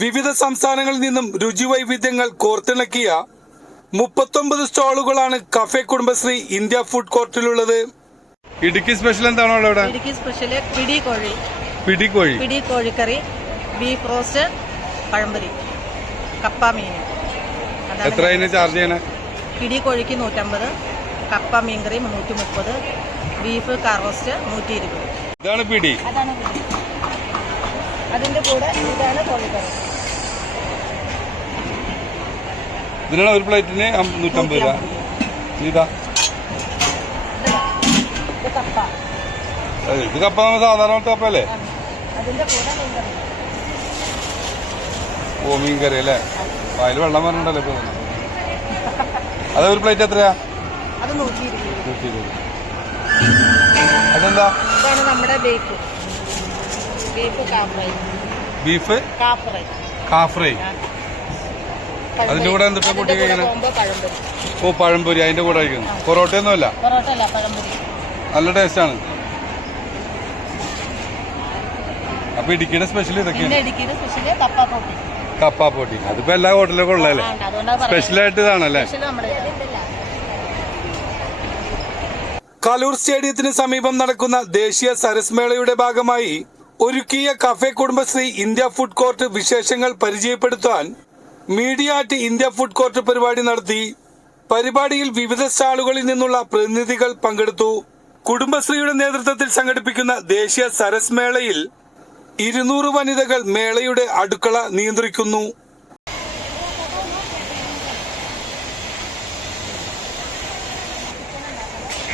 വിവിധ സംസ്ഥാനങ്ങളിൽ നിന്നും രുചിവൈവിധ്യങ്ങൾ കോർത്തിണക്കിയ 39 സ്റ്റോളുകളാണ് കഫേ കുടുംബശ്രീ ഇന്ത്യ ഫുഡ് കോർട്ടിലുള്ളത്. ഇടുക്കി സ്പെഷ്യൽ എന്താണോ ഇവിടെ? ഇടുക്കി സ്പെഷ്യൽ പിടികോഴി, പിടികോഴിക്കറി, ബീഫ് റോസ്റ്റ്, പഴംപൊരി, കപ്പ മീൻ. എത്ര ചാർജ് ചെയ്യണേ? പിടികോഴിക്ക് 150, കപ്പ മീൻകറി 330, ബീഫ് കാർ റോസ്റ്റ് 120. ഇതാണ് പിടി. അതാണ് പിടി. അതിന്റെ കൂടെ ഇതാണ് കോഴിക്കറി. ഇതിനാണ് ഒരു പ്ലേറ്റിന് 150 രൂപ. ഇതാ ഇത് കപ്പ സാധാരണ കപ്പല്ലേ? അതിന്റെ കൂടെ മീൻകറി. ഓ മീൻകറി അല്ലേ? അതിൽ വെള്ളം പറഞ്ഞിട്ടല്ലേ ഇപ്പൊ? അത് ഒരു പ്ലേറ്റ് എത്രയാ? അത് 120. അതെന്താ? ഇതാണ് നമ്മുടെ ബീഫ് കാഫ്രൈ. ബീഫ് കാഫ്രൈ. അതിന്റെ കൂടെ എന്തൊക്കെ കൂട്ടി കഴിക്കണേ? ഓ പഴംപൊരി അതിന്റെ കൂടെ കഴിക്കുന്നു. പൊറോട്ടയൊന്നും അല്ല? നല്ല ടേസ്റ്റാണ്. അപ്പൊ ഇടുക്കിയുടെ സ്പെഷ്യൽ ഇതൊക്കെയാണ്. കപ്പ പോട്ടി. അതിപ്പോ എല്ലാ ഹോട്ടലിലും ഉള്ളതല്ലേ? സ്പെഷ്യലായിട്ട് ഇതാണല്ലേ? കലൂർ സ്റ്റേഡിയത്തിന് സമീപം നടക്കുന്ന ദേശീയ സരസ് മേളയുടെ ഭാഗമായി ഒരുക്കിയ cafe Kudumbashree India food court വിശേഷങ്ങൾ പരിചയപ്പെടുത്താൻ മീഡിയ ആറ്റ് ഇന്ത്യ ഫുഡ് കോർട്ട് പരിപാടി നടത്തി. പരിപാടിയിൽ വിവിധ സ്റ്റാളുകളിൽ നിന്നുള്ള പ്രതിനിധികൾ പങ്കെടുത്തു. കുടുംബശ്രീയുടെ നേതൃത്വത്തിൽ സംഘടിപ്പിക്കുന്ന ദേശീയ സരസ് മേളയിൽ 200 വനിതകൾ മേളയുടെ അടുക്കള നിയന്ത്രിക്കുന്നു.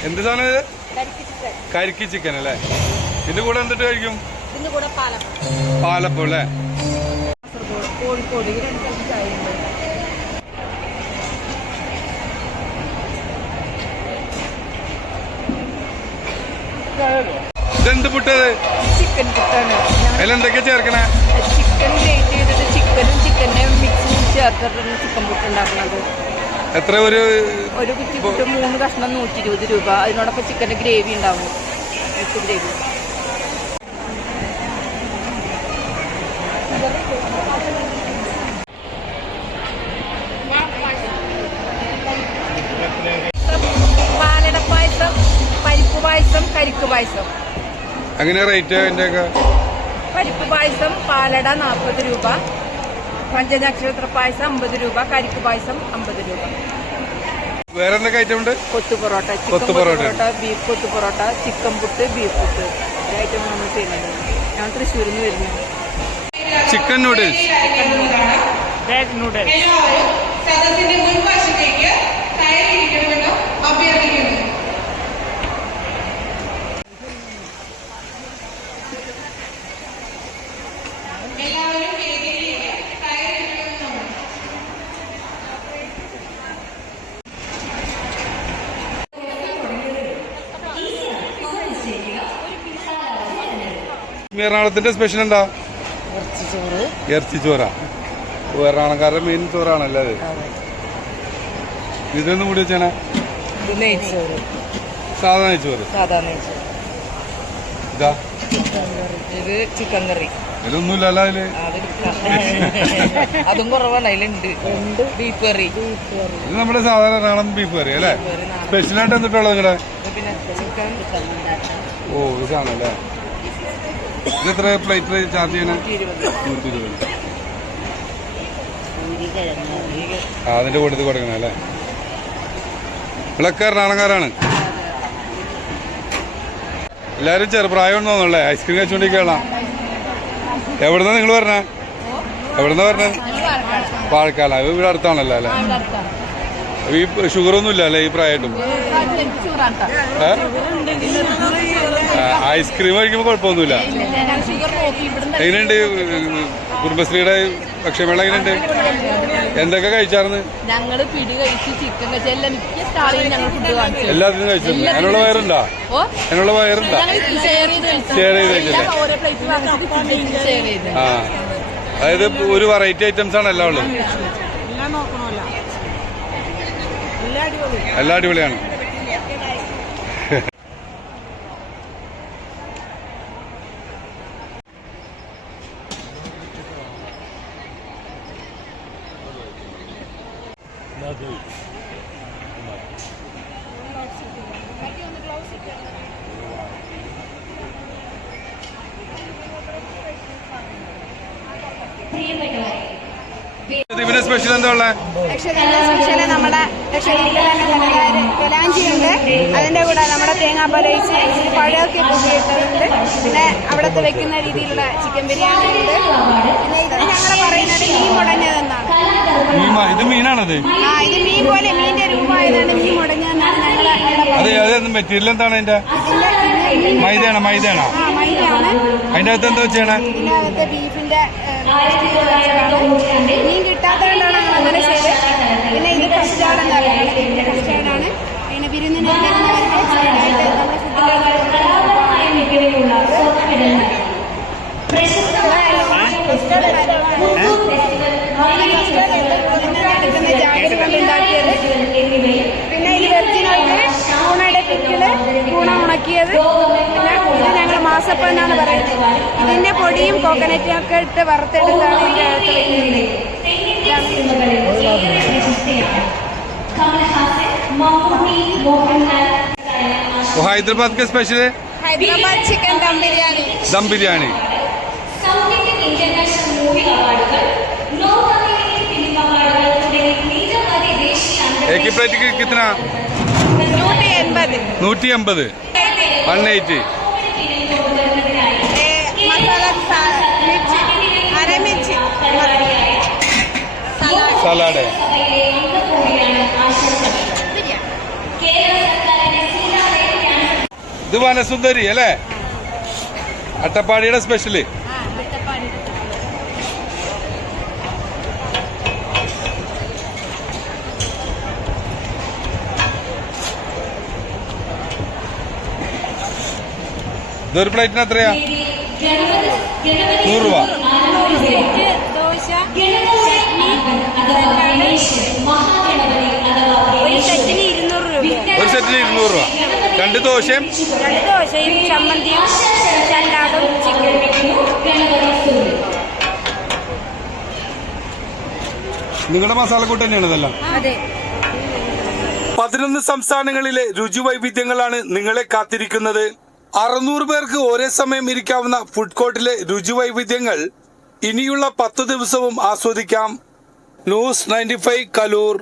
എന്ത് സാധനം ഇത്? കരിക്ക് ചിക്കൻ അല്ലേ? ഇതിന്റെ കൂടെ എന്തിട്ട് കഴിക്കും? പാലപ്പം അല്ലേ? കോഴിക്കോട് ഇതെന്ത് പുട്ടത്? ചിക്കൻ പുട്ടാണ്. അതിലെന്തൊക്കെയാ ചേർക്കണേ? ചിക്കൻ ഗ്രേറ്റ് ചെയ്തത് ചിക്കനെ മിക്സ് ചേർത്തിട്ടാണ് ചിക്കൻ പുട്ട് ഉണ്ടാക്കുന്നത്. എത്ര? ഒരു കുറ്റിപ്പുട്ട് 3 കഷ്ണം 120 രൂപ. അതിനോടൊപ്പം ചിക്കന്റെ ഗ്രേവി ഉണ്ടാവും. ഗ്രേവി പാലട പായസം, പരിപ്പ് പായസം, കരിക്ക് പായസം. അങ്ങനെ റേറ്റ് അതിന്റെയൊക്കെ? പരിപ്പ് പായസം പാലട 40 രൂപ, പഞ്ചനക്ഷത്ര പായസം 50 രൂപ, കരിക്ക് പായസം 50 രൂപ. വേറെ എന്തൊക്കെ ഐറ്റം ഉണ്ട്? കൊത്തു porotta, chicken porotta, beef kothu porotta, chicken puttu, beef puttu. ഈ ഐറ്റം നമ്മൾ ചെയ്യുന്നത്. ഞാൻ തൃശ്ശൂരിൽ നിന്ന് വരുന്നു. Chicken noodles, veg noodles. എറണാകുളത്തിന്റെ സ്പെഷ്യൽ എന്താ? ഇറച്ചി ചോറ. എറണാകുളക്കാരുടെ മെയിൻ ചോറാണല്ലേ അത്? ഇതൊന്നും കൂടി വെച്ചാണ് സാധാ നെയ്ച്ചോറ്. ഇതാ ഇത് ചിക്കൻ കറി. ഇതൊന്നുമില്ലല്ലോ അതില്? അതും കുറവാണ്. അതിലുണ്ട് ബീഫ് കറി. ഇത് നമ്മുടെ സാധാരണ എറണാകുളം ബീഫ് കറി അല്ലേ? സ്പെഷ്യലായിട്ട് എന്തിട്ടുള്ളത് നിങ്ങളുടെ? ഓ ഇത് സാധനല്ലേ? ഇത് എത്ര പ്ലേറ്റ് ചാർജ് ചെയ്യണേ? 120. അതിന്റെ കൂട്ടത്തിൽ കൊടുക്കണം അല്ലേ? ഇളക്ക എറണാകുളക്കാരാണ് എല്ലാരും. ചെറുപ്രായം തോന്നല്ലേ ഐസ്ക്രീം കഴിച്ചുകൊണ്ടിരിക്കുകയാണ്. എവിടുന്നാ നിങ്ങൾ പറഞ്ഞേ? എവിടുന്നാ പറഞ്ഞേ? പാലക്കാട്. ഇവിടെ അടുത്താണല്ലോ അല്ലേ? ഈ ഷുഗറൊന്നും ഇല്ല അല്ലേ ഈ പ്രായമായിട്ടും? ഐസ്ക്രീം കഴിക്കുമ്പോൾ കുഴപ്പമൊന്നുമില്ല. എങ്ങനെയുണ്ട് കുടുംബശ്രീയുടെ ഭക്ഷ്യമേള? എങ്ങനെയുണ്ട്? എന്തൊക്കെ കഴിച്ചാർന്ന്? ഞങ്ങള് പിടി കഴിച്ചു, ചിക്കൻ കഴിച്ചു, എല്ലാത്തിനും കഴിച്ചിട്ടുണ്ട്. അതിനുള്ള വയറുണ്ടോ? അതിനുള്ള വയറുണ്ടോ? ഷെയർ ചെയ്ത് കഴിച്ചില്ലേ? ആ അതായത് ഒരു വെറൈറ്റി ഐറ്റംസ് ആണ് എല്ലാം ഉള്ളത്. എല്ലാം അടിപൊളിയാണ്. ഇതിന്റെ സ്പെഷ്യൽ എന്താ ഉള്ളത്? ലക്ഷദ്വീപിലെ സ്പെഷ്യല് നമ്മുടെ ലക്ഷദ്വീപിലെ തന്നെ തനതായ കുലാഞ്ചിയുണ്ട്. അതിന്റെ കൂടെ നമ്മുടെ തേങ്ങാപ്പാൽ ഒഴിച്ച് പഴമൊക്കെ കൂട്ടിയിട്ടുണ്ട്. പിന്നെ അവിടുത്തെ വെക്കുന്ന രീതിയിലുള്ള ചിക്കൻ ബിരിയാണി ഉണ്ട്. പിന്നെ ഇത് ഞങ്ങൾ പറയുന്നത് മീൻ മുടഞ്ഞതെന്നാണ്. ഇത് മീനാണത്? ആ, ഇത് മീൻ പോലെ മീനിന്റെ രൂപമായതാണ് മീൻ മുടഞ്ഞതെന്നാണ് ഞങ്ങളെ മെറ്റീരിയൽ എന്താണ് അതിന്റെ? മൈദയാണോ? ആ, മൈദയാണ്. അതിന്റെ അകത്ത് എന്താ വെച്ചാണ്? ഇതിന്റെ അകത്ത് ബീഫിന്റെ മീൻ കിട്ടാത്തതുകൊണ്ടാണ് ഞങ്ങൾ അങ്ങനെ ചെയ്ത്. പിന്നെ ഇത് കസ്റ്റാർഡ് എന്ന് പറയുന്നത് കസ്റ്റാർഡാണ്. പിന്നെ വിരുന്നിന് വരുന്നവർക്ക് സൈഡായിട്ട് നമ്മുടെ ഫുഡിന്റെ ജാഗരി കൊണ്ടുണ്ടാക്കിയത്. പിന്നെ ഇത് വെർജിനായിട്ട് കൂണയുടെ പിക്കിള്, കൂണ ഉണക്കിയത്. പിന്നെ ഇത് ഞങ്ങൾ മാസപ്പം എന്നാണ് പറയുന്നത്. ഇതിന്റെ പൊടിയും കോക്കനറ്റും ഒക്കെ ഇട്ട് വറുത്തെടുത്താണ് ഇതിന്റെ അകത്ത് वो हैदराबाद के स्पेशल है ഹൈദരാബാദ് ചിക്കൻ ദം ബിരിയാണി. दम बिरयानी। एक ही प्लेट की कितना? 180. 180, 180। മസാല മിർച്ചി, അരമിർച്ചി സലാഡ്. ഇത് വനസുന്ദരി അല്ലേ? അട്ടപ്പാടിയുടെ സ്പെഷ്യല്. ഇതൊരു പ്ലേറ്റിന് എത്രയാ? 100 രൂപ. ദോശ, ഒരു സെറ്റിന് 200 രൂപ. ഒരു സെറ്റിന് 200 രൂപ. 2 ദോശയും 2 ദോശയും ചമ്മന്തിയും സലാഡും ചിക്കനും. നിങ്ങളുടെ മസാലക്കൂട്ട് തന്നെയാണ് ഇതെല്ലാം? അതെ. 11 സംസ്ഥാനങ്ങളിലെ രുചിവൈവിധ്യങ്ങളാണ് നിങ്ങളെ കാത്തിരിക്കുന്നത്. 600 പേർക്ക് ഒരേ സമയം ഇരിക്കാവുന്ന ഫുഡ് കോർട്ടിലെ രുചിവൈവിധ്യങ്ങൾ ഇനിയുള്ള 10 ദിവസവും ആസ്വദിക്കാം. ന്യൂസ് 95 കലൂർ.